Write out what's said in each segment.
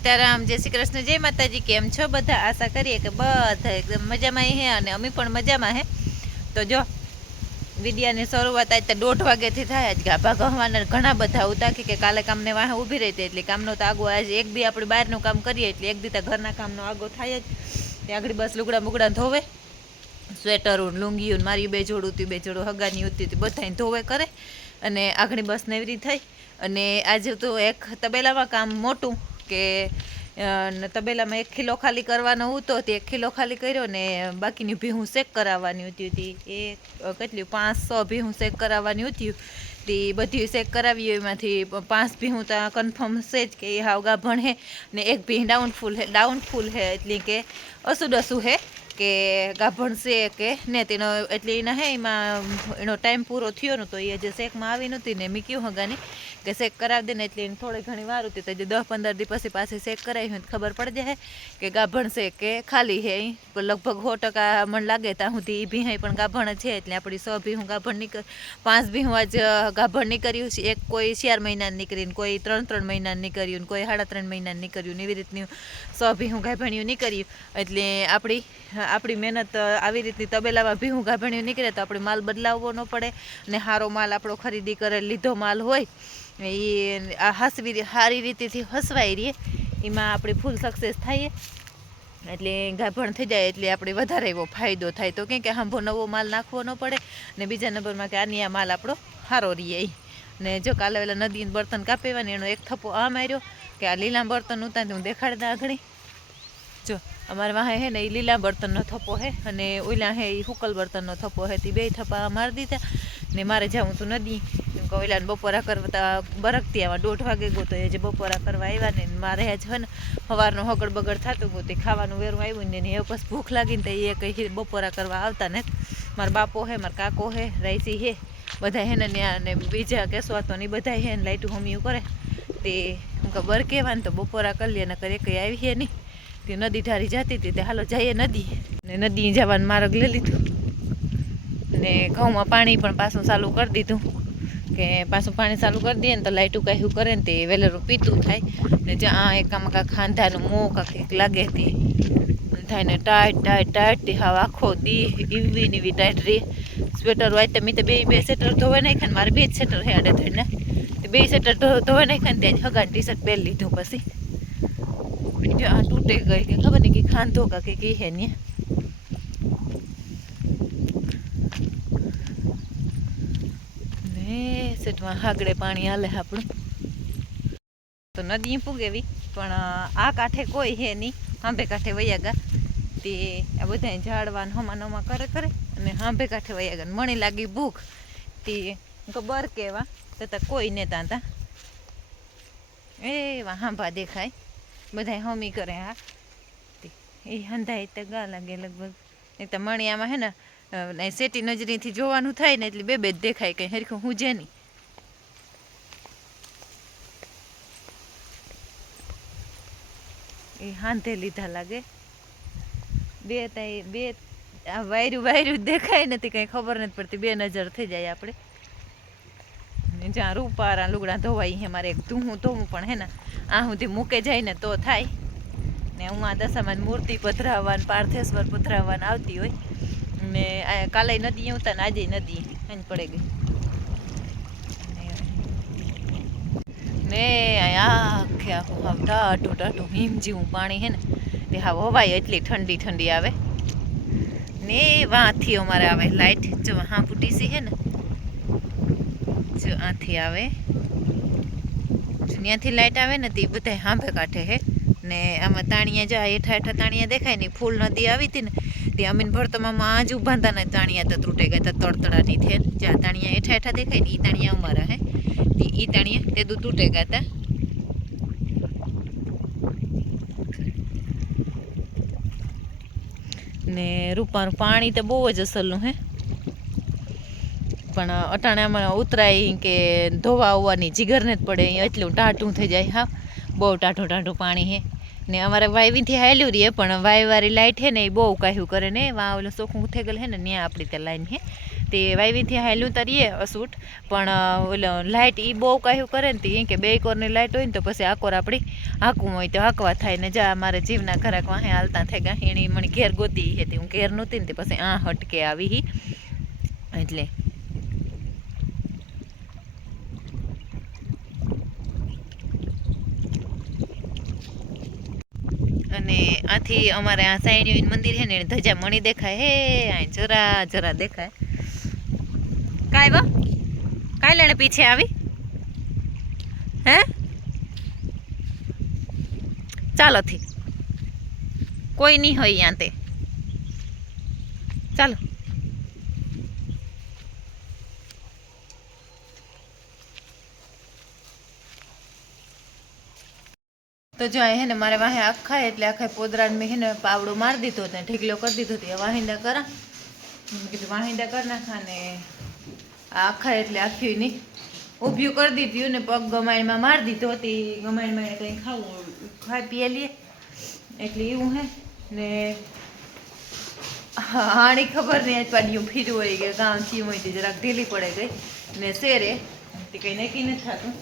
સીતારામ, જય શ્રી કૃષ્ણ, જય માતાજી, કેમ છો બધા? આશા કરીએ કે બધા એકદમ મજામાં હે અને અમે પણ મજામાં હે. તો જો, વિદ્યાની શરૂઆત આજ તો દોઢ વાગ્યાથી થાય. જ ગાભા ગહવાના ઘણા બધા ઉતાકી કે કાલે કામને વાહે ઊભી રહી હતી, એટલે કામનો તો આગો આજે એક બી આપણે બહારનું કામ કરીએ, એટલે એક બી તો ઘરના કામનો આગો થાય જ. ત્યાં આગળ બસ લુગડા બુગડા ધોવે. સ્વેટરો લુંગીયું મારી બે જોડું હતી, બે જોડું હગાની ઉતી હતી બધાને ધોવે કરે. અને આગળ બસ નેવરી થઈ. અને આજે તો એક તબેલામાં કામ મોટું. કે તબેલામાં એક કિલો ખાલી કરવાનો હતો, તે એક કિલો ખાલી કર્યો ને બાકીની ભીહું શેક કરાવવાની હતી હતી એ કેટલી પાંચસો ભીહું શેક કરાવવાની હતી તે બધી શેક કરાવી એમાંથી પાંચ પાંચ ભીહું તો કન્ફર્મ છે જ કે એ હાવગા ગાભણ હે ને એક ભી ડાઉનફુલ હે ડાઉનફુલ હે એટલે કે અસુડસુ હે કે ગાભણ છે કે ને તેનો એટલે એના હે એમાં એનો ટાઈમ પૂરો થયો નહોતો એ જે શેકમાં આવી નહોતી ને મેં કહ્યું હગાની કે શેક કરાવી દે ને એટલે એને થોડી ઘણી વાર હતી તો જે દસ પંદર દી પછી પાછી શેક કરાવી હોય ખબર પડી જાય કે ગાભણ છે કે ખાલી હે. લગભગ સો ટકા મને લાગે ત્યાં સુધી એ ભીહાઈ પણ ગાભણ છે એટલે આપણી સો ભીહું ગાભણ નીકળ પાંચ ભીહું આજ અ, ગાભણ નીકળ્યું છે એક કોઈ ચાર મહિનાની નીકળીને કોઈ ત્રણ ત્રણ મહિનાની નીકળ્યું કોઈ સાડા ત્રણ મહિનાની નીકળ્યું એવી રીતની સો ભીહું ગાભણ્યું નીકળ્યું એટલે આપણી આપણી મહેનત આવી રીતની તબેલામાં ભીહું ગાભણ્યું નીકળે તો આપણે માલ બદલાવવો ન પડે ને સારો માલ આપણો ખરીદી કરેલ લીધો માલ હોય એ આ હસવી સારી રીતેથી હસવાઈ રહીએ એમાં આપણે ફૂલ સક્સેસ થઈએ એટલે ગાભણ થઈ જાય એટલે આપણે વધારે એવો ફાયદો થાય. તો કેમ કે હાંભો નવો માલ નાખવો ન પડે ને બીજા નંબરમાં કે આની આ માલ આપણો સારો રહીએ. ને જો કાલે વહેલા નદી બર્તન કાપેવાની, એનો એક થપ્પો આ માર્યો કે આ લીલા બર્તન ઉતાર હું દેખાડતા આગળી જો, અમારે વાહે હે ને એ લીલા બર્તનનો થપ્પો હે અને ઓલા હે એ હુકલ બર્તનનો થપ્પો હે, તે બે થપ્પા મારી દીધા. ને મારે જાઉં તું નદી કેમ કે ઓલાને બપોરા કરતા બરકતી આવા દોઢ વાગે ગયો તો એ જે બપોરા કરવા આવ્યા ને, મારે જ છે ને સવારનો હગડ બગડ થતું ગોતે ખાવાનું વેરું આવ્યું ને એ પછી ભૂખ લાગીને તો એ કંઈ બપોરા કરવા આવતા ને. મારા બાપો હે, મારા કાકો હે રાઈસી હે. બધા હે ને ત્યાં ને બીજા કેસવા તો ને બધા હે ને લાઈટું હમિયું કરે. તે હું કે બર કહેવા ને તો બપોરા કરી લે, નકર એક આવી હે નહીં. તે નદી ઢારી જતી હતી, તે હાલો જઈએ નદી. ને નદી જવાનું માર્ગ લઈ લીધું. ને ઘઉંમાં પાણી પણ પાછું ચાલુ કરી દીધું. કે પાછું પાણી ચાલુ કરી દઈએ ને તો લાઈટું કાંઈ કરે ને તે વેલેરું પીતું થાય. ને જ્યાં એક આમાં કાંક ખાંધાનું મોં કાંક લાગે તે. થાય ને ટાઈટ ટાઈટ ટાઈટ હાવ આખો દી એવી ને એવી ટાઈટ રે. સ્વેટર હોય તો મેં તો બે બે સ્વેટર ધોવે નાખ્યા મારે બે જ સ્વેટર હે આડે થઈને તે બે સ્વેટર ધોવે નાખ્યા ને ત્યાં હગાડ ટી શર્ટ પહેરી લીધું પછી. આ તૂટે ગઈ કે ખબર નહીં કે ખાંધો કા કે હે ને. ને સેટમાં હાગડે પાણી હાલે આપણું. તો નદી પૂગેવી પણ આ કાંઠે કોઈ હે નહીં. આંબે કાંઠે વયા ગા તે આ બધા ઝાડવા હમા નમા કરે કરે. અને આંબે કાંઠે વયા ગયા મણી લાગી ભૂખ. તે બર કેવા તથા કોઈ ને તાંતા. વા, હાંભા દેખાય. બધા હમી કરે, હા. એ હંધાય તો ગા લાગે લગભગ. નહીં તો મણિયામાં હે ને ને સેટી નજરીથી જોવાનું થાય ને એટલે બે બે જ દેખાય કંઈ. હરખું હું જે નહીં એ હાંધે લીધા લાગે. બે તાઈ બે આ વાયરું વાયરું દેખાય નથી, કંઈ ખબર નથી પડતી. બે નજર થઈ જાય આપણે જ્યાં રૂપારા લુગડા ધોવાય હે મારે એક ધૂહું ધોવું પણ હે ને, આ સુધી મૂકે જાય ને તો થાય. ને હું આ દશામાં મૂર્તિ પધરાવવાન પાર્થેશ્વર પધરાવવાન આવતી હોય. ને કાલે નદી ઉતા ને આજે નદી અહીં પડે ગઈ. ને આખે આખું હાવ ટાઢું ટાઢું હિમ જેવું પાણી હે ને તે હાવ હવાય એટલી ઠંડી ઠંડી આવે. ને, વાંથી અમારે આવે લાઈટ, જો હા ફૂટીસી હે ને. જો આથી આવે. ત્યાંથી લાઈટ આવે ને તે બધા હાંભે કાઢે હે. ને, આમાં તાણિયા જાય હેઠા હેઠા તાણિયા દેખાય ને ફૂલ નદી આવી હતી ને તે અમીન ભરતમાં આજ ઊભા હતા ને તાણિયા તો તૂટે ગયા હતા, તડતડાની થે. જ્યાં તાણિયા હેઠા હેઠા દેખાય ને એ તાણિયા અમારા હે. તે ઈ તાણિયા, તે દૂધ તૂટે ગયા હતા. ને રૂપાનું પાણી તો બહુ જ અસલનું હે. પણ અટાણે અમારે ઉતરાય કે ધોવા આવવાની જીગરને જ પડે એટલું ટાટું થઈ જાય. હા, બહુ ટાઢું ટાઢું પાણી હે. ને અમારે વાયવીથી હાલ્યું રહીએ પણ વાયવાળી લાઇટ હે ને એ બહુ કાહ્યું કરે ને. વા ઓલું ચોખ્ખું થઈ ગયેલું હે ને ત્યાં આપણી ત્યાં લાઈન હે. તે વાયવીથી હાલ્યું તરીએ અસૂટ, પણ ઓલો લાઇટ એ બહુ કહ્યું કરે ને તે કે બે કોરની લાઇટ હોય ને તો પછી આકોર આપણી હાંકવું હોય તો હાંકવા થાય ને જા, મારે જીવના ઘરાક વાહે હાલતા થઈ ગયા એણી મને ઘેર ગોતી હતી હું ઘેર નહોતી ને તે પછી આ હટકે આવી એટલે અને આથી અમારે આ સાઈડ મંદિર છે ને એને ધજા મણી દેખાય. હે આ જરા જરા દેખાય. કાંઈ વા? કાંઈ લેણે પીછે આવી? હે? ચાલો થી કોઈ નહીં હોય ત્યાં તે ચાલો. તો જો હે ને મારે વાહે આખા, એટલે આખા પોદરાને મેં હે ને પાવડો મારી દીધો ને ઢીકલો કરી દીધો તો વાહિંદા કરા. કીધું વાહિંદા કરી નાખા ને આખા એટલે આખી નહીં ઊભ્યું કરી દીધું ને પગ ગમાણીમાં મારી દીધો તે ગમાણીમાં કંઈ ખાવું, ખાઈ પીએ લઈએ એટલે એવું હે ને હાણી ખબર નહીં, આજ પાડ્યું ફીરું હોય કે ગામ તે જરાક ઢીલી પડે ગઈ ને શેરે, તે કંઈ નક્કી નથી થતું.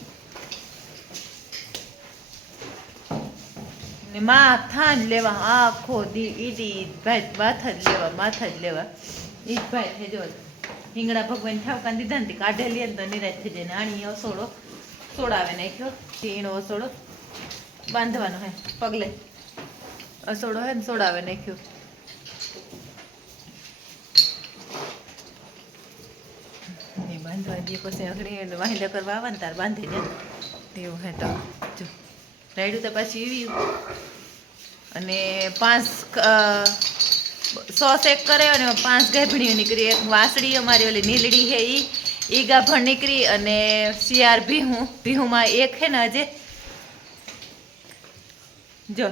ને માથા જ લેવા, આખો દી ઈડી ભાઈ માથા જ લેવા, માથા જ લેવા. ઈજ ભાઈ થઈ જો હિંગડા ભગવાન ઠાવકા દીધા ને કાઢેલી ને તો નિરાશ થઈ જાય આણી અસોડો સોડાવે નાખ્યો, ઝીણો અસોડો. બાંધવાનો હે, પગલે. અસોડો હે ને સોડાવે નાખ્યો. બાંધવા દે પછી આગળ વાહિલા કરવા આવે ને તાર બાંધી દે એવું હે તો, જો. રાયડું તો પાછી અને પાંચ અ, સોસ એક કરે અને પાંચ ગાભણીઓ નીકળી. એક વાસળી અમારી ઓલી નીલડી હે ઈ. એ ગાભણ નીકળી અને શિયાર ભીહું. ભીહુંમાં એક છે ને હજે જો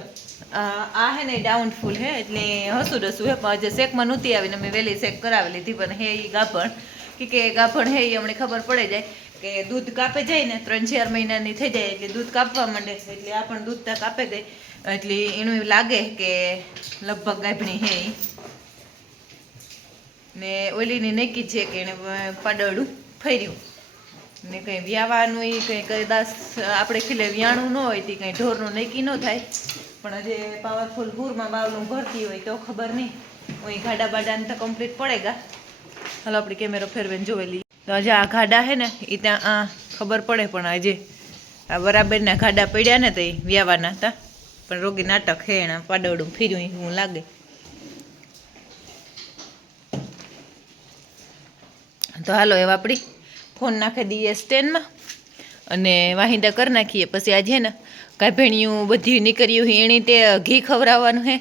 આ છે ને ડાઉનફુલ હે એટલે હસું ડસું હે પણ હજે શેકમાં નહોતી આવીને મેં વહેલી શેક કરાવી લીધી પણ હે એ ગાભણ. કે ગાભણ હે એ અમને ખબર પડે જાય. કે દૂધ કાપે જાય ને, ત્રણ ચાર મહિનાની થઈ જાય એટલે દૂધ કાપવા માંડે છે, એટલે આ પણ દૂધ ત્યાં કાપે ગઈ એટલે એનું લાગે કે લગભગ ગાભણી હે ને ઓલીની નક્કી છે કે એને પાડળું ફર્યું. ને કંઈ વ્યાવાનું એ કંઈ કદાચ આપણે ખીલે વ્યાણું ન હોય તે, કંઈ ઢોરનું નક્કી ન થાય. પણ જે પાવરફુલ પૂરમાં બાવલું ભરતી હોય તો ખબર નહીં. હું ગાડા બાડાને તો કમ્પ્લીટ પડેગા હાલો, આપણે કેમેરો ફેરવીને જોવેલી તો આજે આ ખાડા હે ને એ ત્યાં, આ ખબર પડે પણ આજે આ બરાબરના ખાડા પડ્યા ને તો એ વ્યાવાના હતા. પણ રોગી નાટક હે, એના પાડવડું ફીર્યું એવું લાગે. તો હાલો એવા આપણી ફોન નાખી દઈએ સ્ટેન્ડમાં અને વાહિંદા કરી નાખીએ. પછી આજે ને ગાભેણિયું બધી નીકળ્યું એની તે ઘી ખવડાવવાનું હે.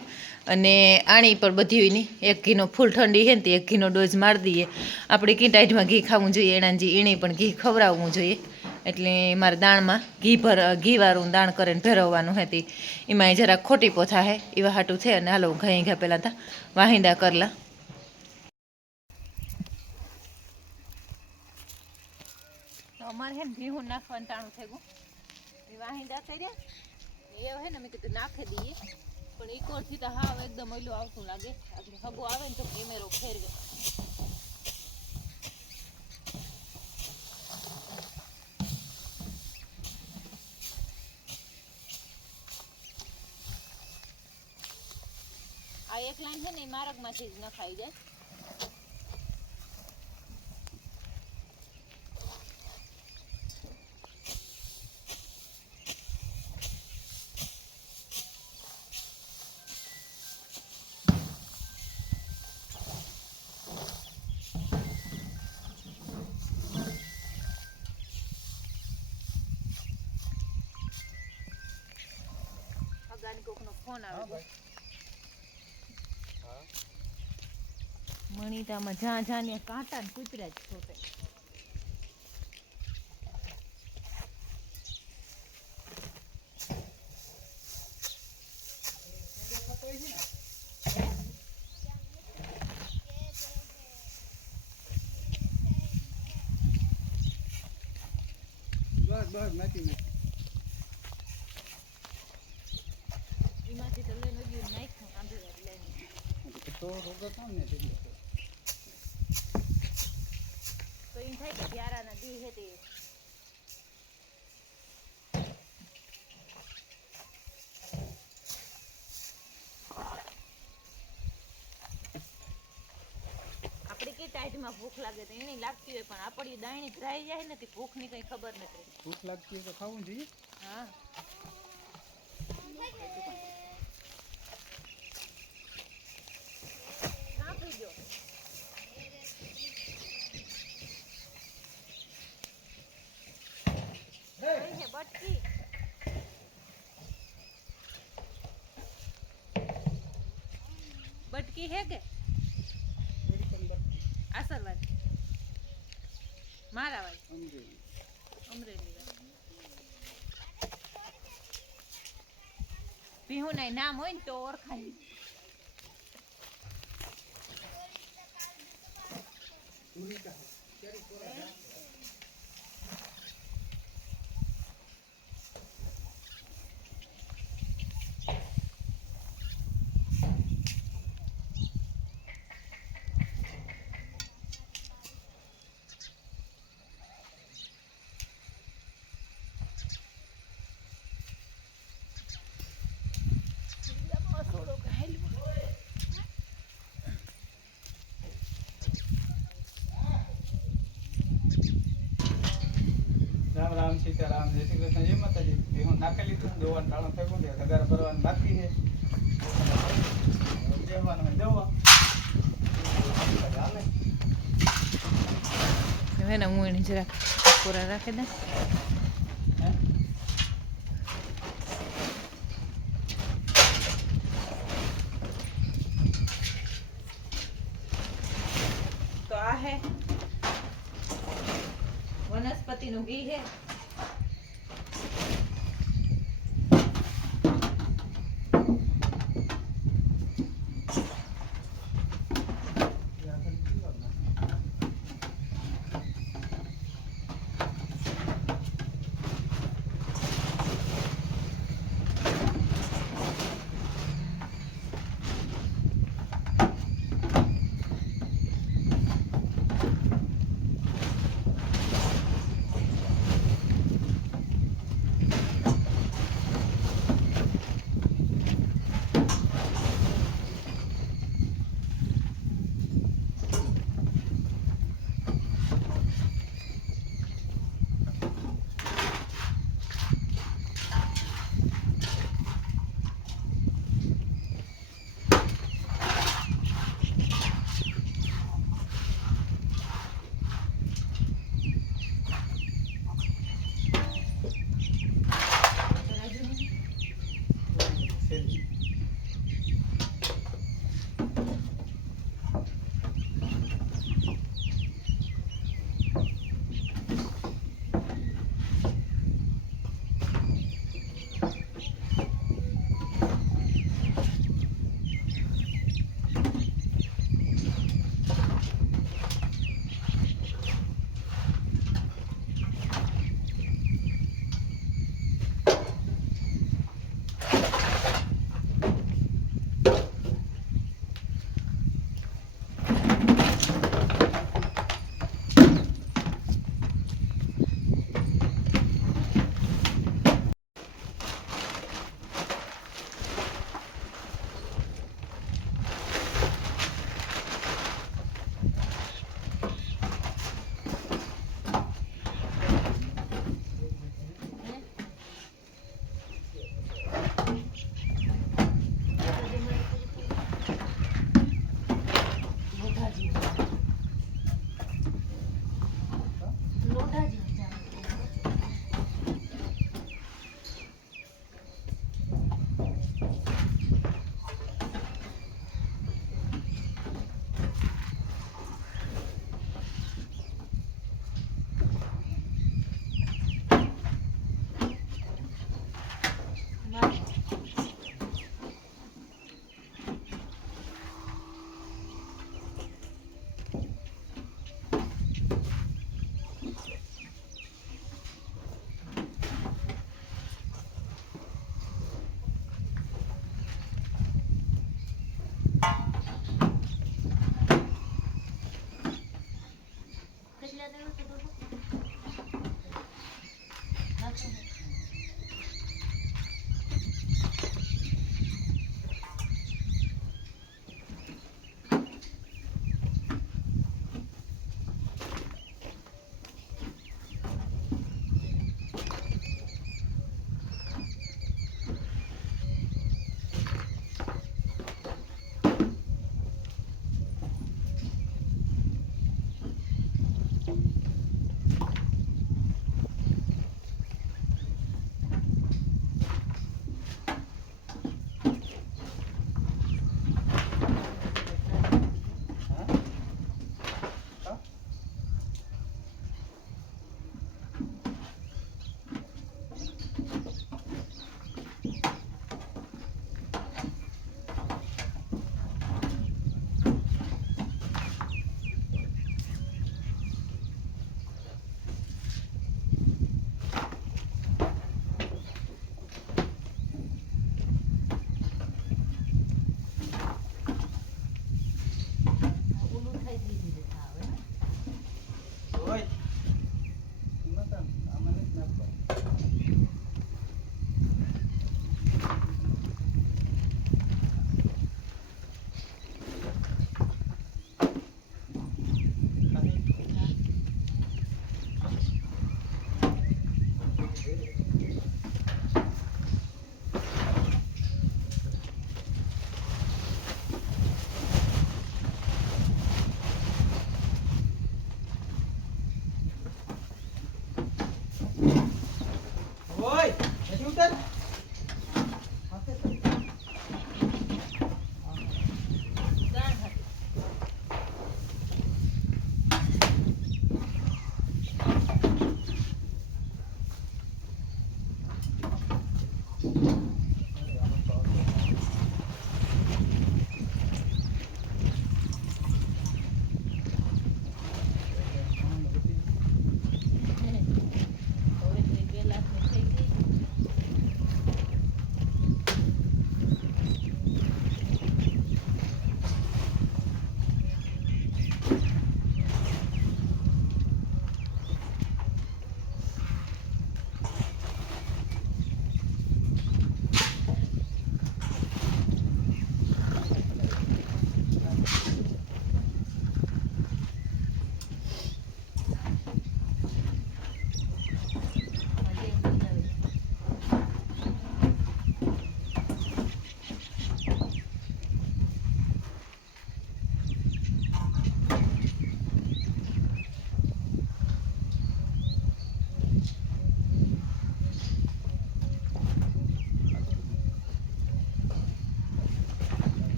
અને આણી પર બધી એની એક ઘીનો ફૂલ ઠંડી હે ને તે એક ઘીનો ડોઝ મારી દઈએ. આપણે કીટાઈટમાં ઘી ખાવું જોઈએ એનાજી એણી પણ ઘી ખવડાવવું જોઈએ. એટલે મારે દાણમાં ઘી ભર, ઘીવાળું દાણ કરીને ભેરવવાનું હતી એમાં જરાક ખોટી પોથા હે એવા હાટું છે અને હાલો ઘાઈ ઘા પહેલાં તા વાહિંદા કરલા. નાખવાનું ટાણું વાહિંદા કર્યા. એ નાખી દઈએ. પણ ઇકોરથી તો હાવ એકદમ ઓલું આવતું લાગે. હગો આવે ને તો કેમેરો ફેરવે. આ એક લાઈન છે ને, એ માર્ગમાંથી જ નખાઈ જાય. ફોન આવે. મણિતામાં જ્યાં જ્યાં કાંટા ને કૂતરા જ છોટે બસ બસ નથી નથી એમાંથી તો લઈને હજુ નાખ્યું તો ને થાય કે ગ્યારાના દી હે તે ટાઈટમાં ભૂખ લાગે તો એની લાગતી હોય પણ આપણી દાણી ધરાઈ જાય ને તે ભૂખની કઈ ખબર નથી. ભૂખ લાગતી હોય તો ખાવું જોઈએ. હા કાપી દો છે બટકી હે કે? આસરવાદ મારા વાળી. અમરેલી ભીહું ના નામ હોય ને તો ઓળખાય. રામ રામ સીતારામ જય શ્રી કૃષ્ણ જય માતાજી. ભીહું નાખી લીધું, દોવાનું ટાણું ફેંકું દે તગાર ભરવાનું બાકી છે. દવા હાલે હવે ને હું એને જરાક પૂરા રાખી દે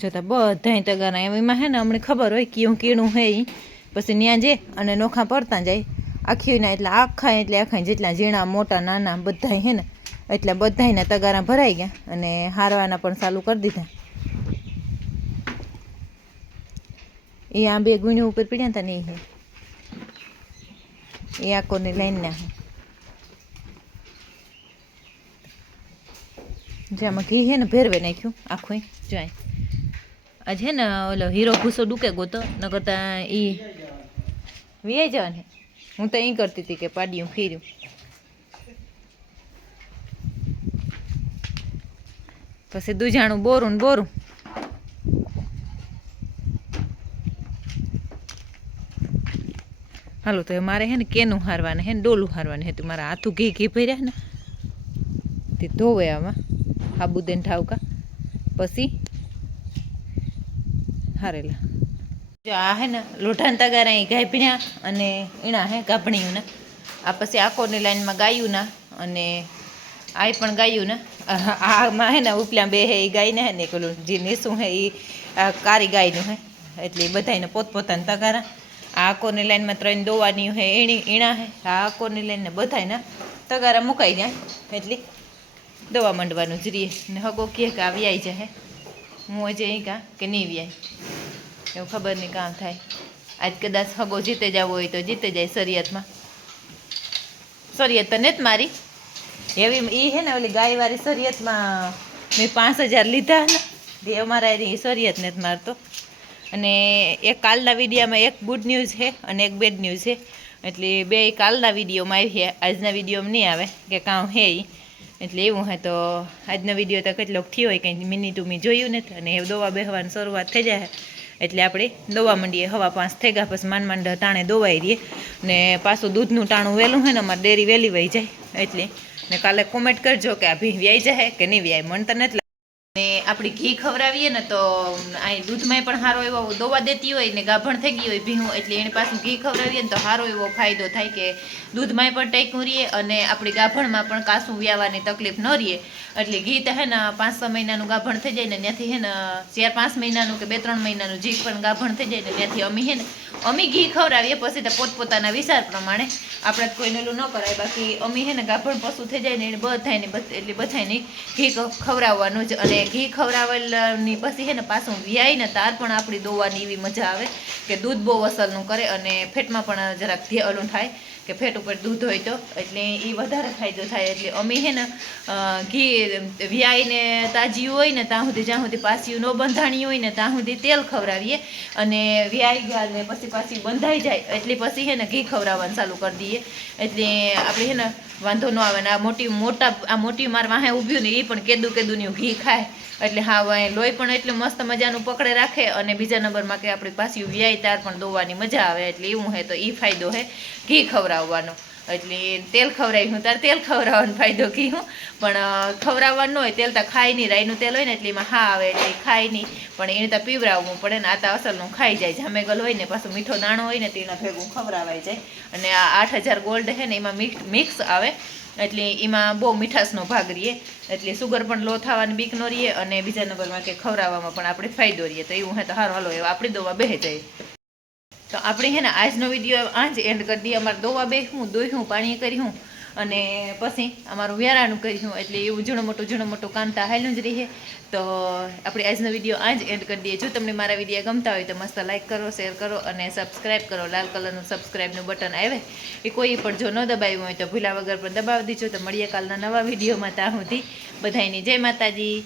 જોતા બધાય તગારા એમાં. હે ને અમને ખબર હોય કયું કીણું હે એ પછી ત્યાં જે અને નોખા પડતા જાય. આખી ના એટલે આખા એટલે આખા જેટલા ઝીણા, મોટા, નાના બધાય હે ને એટલે બધાયના તગારા ભરાઈ ગયા અને હારવાના પણ ચાલુ કરી દીધા. એ આ બે ગુણ્યો ઉપર પીડ્યા હતા ને એ એ આકોની લાઈનના ના જેમાં ઘી હે ને ભેરવે નાખ્યું આખું જાય આજ હે ને, ઓલો હીરો ભૂસો ડૂકે ગોતો ન કરતા ઈ વીઆઈ જવાને. હું તો અહીં કરતી હતી કે પાડ્યું, ફીર્યું. પછી દુજાણું બોરું ને બોરું. હાલો, તો મારે હે ને કેનું હારવાને હે ને ડોલું હારવાને હે, તું મારા હાથું ઘી ઘી ભર્યા ને. તે ધોવે આમાં સાબુદેન ઠાવકા. પછી હારેલા. જો આ હે ને લોઢાન તગારા અહીં ગાય અને એણા હે ગાભણ્યું ને આ પછી આકોની લાઈનમાં ગાયું ના અને આ પણ ગાયું ને આ- આમાં હે ને ઉપલા બે હે એ ગાયને હે ને પેલું જે નેસું હે એ કારી ગાયનું હે. એટલે બધાને પોતપોતાના તગારા. આ આકોની લાઈનમાં ત્રણ દોવાની હે એણી ઈણા હે. આ આકોની લાઈનને બધાયના તગારા મુકાઈ જાય. એટલે દવા માંડવાનું જ રીએ. ને હગો કહે કે આવી આવી જાય હું. હજે અહીં કા કે નહીં વ્યાય. એવું ખબર નહીં કામ થાય. આજ કદાચ હગો જીતે જવો હોય તો જીતે જાય શરિયતમાં. શરિયત તો જ મારી. એવી એ હે ને ઓલી ગાયવાળી શરિયતમાં મેં પાંચ હજાર લીધા ને. તે અમારા એની સરિયત જ મારતો. અને એક કાલના વિડીયામાં એક ગુડ ન્યૂઝ છે અને એક બેડ ન્યૂઝ છે. એટલે બે કાલના વિડીયોમાં આવી છે. આજના વિડીયોમાં નહીં આવે, કે કામ હે એટલે એવું હે તો આજનો વીડિયો તો કેટલોક થયો હોય કંઈ મિનિટ મેં જોયું નથી અને દવા બેહવાની શરૂઆત થઈ જાય. એટલે આપણે દોવા મંડીએ, હવા પાંચ થઈ ગયા, પછી માંડ માંડ ટાણે દોવાઈ રહીએ. ને પાછું દૂધનું ટાણું વહેલું હોય ને, અમારે ડેરી વહેલી વહી જાય. એટલે ને કાલે કોમેન્ટ કરજો કે આ ભી વ્યાઈ જાય કે નહીં વ્યાય, મન તો નથી આપણી ઘી ખવડાવીએ ને તો અહીં દૂધમાંય પણ સારો એવો દવા દેતી હોય ને ગાભણ થઈ ગઈ હોય ભીણું એટલે એની પાછું ઘી ખવડાવીએ ને તો સારો એવો ફાયદો થાય કે દૂધમાંય પણ ટેકું રહીએ અને આપણી ગાભણમાં પણ કાસું વ્યાવાની તકલીફ ન રહીએ. એટલે ઘી તો હે ને પાંચ છ મહિનાનું ગાભણ થઈ જાય ને ત્યાંથી હે ને ચાર, પાંચ મહિનાનું કે બે, ત્રણ મહિનાનું ઘી પણ ગાભણ થઈ જાય ને ત્યાંથી અમી હે ને, અમી ઘી ખવડાવીએ પછી તો પોતપોતાના વિચાર પ્રમાણે. આપણે કોઈને એલું ન કરાય, બાકી અમી હે ને ગાભણ પશુ થઈ જાય ને એને બધાય ને બધ- એટલે બધાયને ઘી ખવડાવવાનું જ અને ઘી ખવડાવેલની પછી હે ને પાછું વ્યાય ને તાર પણ આપણી દોવાની એવી મજા આવે કે દૂધ બહુ અસરનું કરે અને ફેટમાં પણ જરાક ધ્યેલું થાય કે ફેટ ઉપર દૂધ હોય તો. એટલે એ વધારે ફાયદો થાય. એટલે અમે હે ને ઘી વ્યાયને તાજી હોય ને ત્યાં સુધી, જ્યાં સુધી પાછું ન બંધાણી હોય ને ત્યાં સુધી તેલ ખવડાવીએ અને વ્યાય ગયા ને પછી પાછી બંધાઈ જાય. એટલે પછી હે ને ઘી ખવડાવવાનું ચાલુ કરી દઈએ. એટલે આપણે હે ને વાંધો ન આવે ને આ મોટી, મોટા, આ મોટી માર વાહે ઊભ્યું ને એ પણ કેદું કેદું ઘી ખાય. એટલે હા વાંહે લોહી પણ એટલું મસ્ત મજાનું પકડે રાખે અને બીજા નંબરમાં કે આપણી પાછી વ્યાય, તાર પણ દોવાની મજા આવે, એટલે એવું હે તો એ ફાયદો હે ઘી ખવડાવવાનો. એટલે તેલ ખવડાવી હું. તાર તેલ ખવડાવવાનો ફાયદો કહ્યું પણ ખવડાવવાનું હોય, તેલ તો ખાય નહીં, રાઈનું તેલ હોય ને એટલે એમાં હા આવે એટલે ખાય નહીં. પણ એને તો પીવડાવવું પડે ને આ તો અસલનું ખાઈ જાય. જામેગલ હોય ને, પાછું મીઠો દાણો હોય ને, તેના ભેગું ખવડાવાઈ જાય. અને આ આઠ હજાર ગોલ્ડ છે ને, એમાં મિક્સ આવે. એટલે એમાં બહુ મીઠાશનો ભાગ રહીએ એટલે સુગર પણ લો થવાની બીક ન રહીએ અને બીજા નંબરમાં કે ખવડાવવામાં પણ આપણે ફાયદો રહીએ તો એવું હે તો સારું હાલો એવું આપણી દવા બેહે જાય. તો આપણે હે ને આજનો વીડિયો આ જ એન્ડ કરી દઈએ. અમારે દોવા બે હું દોઈ દોહ્યું, પાણી કર્યું અને પછી અમારું વ્યારાનું કર્યું એટલે એવું ઝીણો મોટું, ઝીણો મોટો કામતા હાલ્યું જ રહીએ તો આપણે આજનો વીડિયો આ જ એન્ડ કરી દઈએ. જો તમને મારા વીડિયો ગમતા હોય તો મસ્ત લાઈક કરો શેર કરો અને સબસ્ક્રાઈબ કરો. લાલ કલરનું સબસ્ક્રાઈબનું બટન આવે. એ કોઈ પણ જો ન દબાવ્યું હોય તો ભૂલા વગર પણ દબાવી દીજો. તો મળીએ કાલના નવા વિડીયોમાં ત્યાં સુધી. બધાયની જય માતાજી.